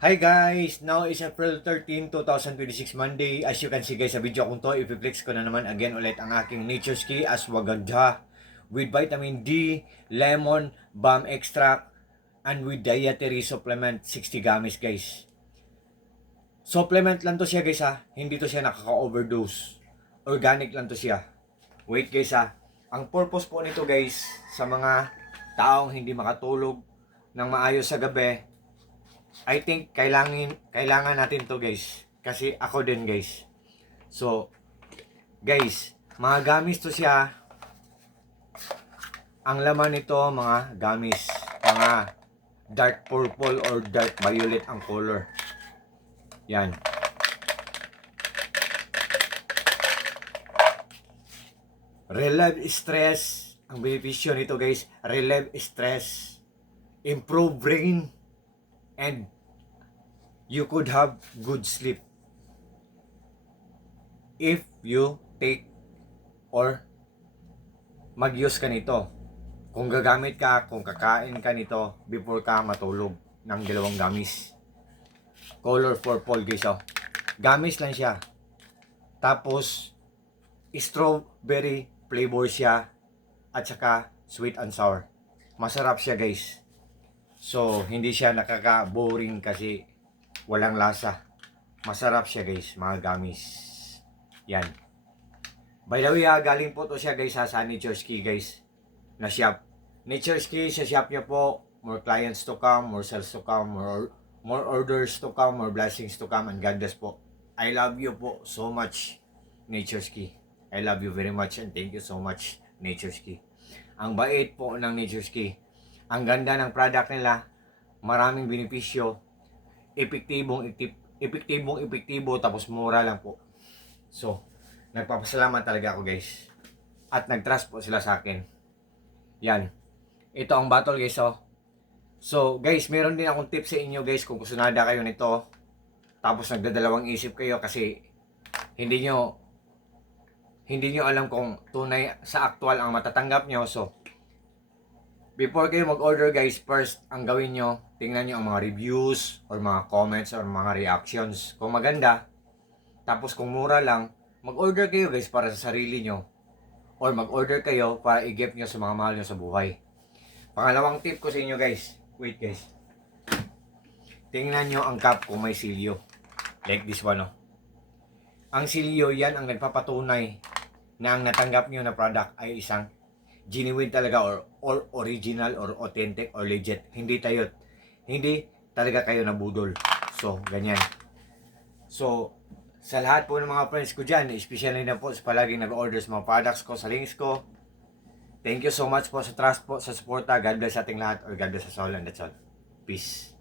Hi guys! Now is April 13, 2026 Monday. As you can see guys sa video kong to, ipiflex ko na naman again ulit ang aking Nature's Key Ashwagandha with vitamin D, lemon, balm extract, and with dietary supplement 60 gummies guys. Supplement lang to siya guys ha, hindi to siya nakaka-overdose. Organic lang to siya. Wait guys ha, ang purpose po nito guys sa mga taong hindi makatulog ng maayos sa gabi, I think kailangan natin to guys. Kasi ako din guys. So, guys, mga gamis to siya. Ang laman nito mga gamis. Mga dark purple or dark violet ang color. Yan. Relieve stress. Ang benepisyo nito guys, relieve stress. Improve brain. And you could have good sleep if you take or mag-use ka nito. Kung gagamit ka, kung kakain ka nito before ka matulog ng dalawang gamis. Color purple guys oh. Gamis lang siya. Tapos strawberry flavor siya at saka sweet and sour. Masarap siya guys. So, hindi siya nakaka-boring kasi walang lasa. Masarap siya guys, mga gamis. Yan. By the way, galing po to siya guys sa Nature's Key guys. Na shop. Nature's Key sa shop niya po. More clients to come, more sales to come, more orders to come, more blessings to come, and God bless po. I love you po so much, Nature's Key. I love you very much and thank you so much, Nature's Key. Ang bait po ng Nature's Key. Ang ganda ng product nila, maraming benepisyo, epektibo, tapos mura lang po. So, nagpapasalamat talaga ako guys. At nag-trust po sila sa akin. Yan. Ito ang bottle guys oh. So, guys, meron din akong tip sa inyo guys kung kusunada kayo nito. Tapos nagdadalawang isip kayo kasi hindi nyo alam kung tunay sa actual ang matatanggap nyo. So, before kayo mag-order guys, first ang gawin nyo, tingnan nyo ang mga reviews or mga comments or mga reactions. Kung maganda, tapos kung mura lang, mag-order kayo guys para sa sarili nyo. Or mag-order kayo para i-gift nyo sa mga mahal nyo sa buhay. Pangalawang tip ko sa inyo guys, wait guys. Tingnan nyo ang cup kung may silyo. Like this one oh. Ang silyo yan ang nagpapatunay na ang natanggap nyo na product ay isang genuine talaga or original or authentic or legit. Hindi talaga kayo nabudol. So, ganyan. So, sa lahat po ng mga friends ko dyan, especially na po sa palaging nag-order sa mga products ko, sa links ko, thank you so much po sa trust po, sa suporta. God bless ating lahat or God bless us all and that's all. Peace.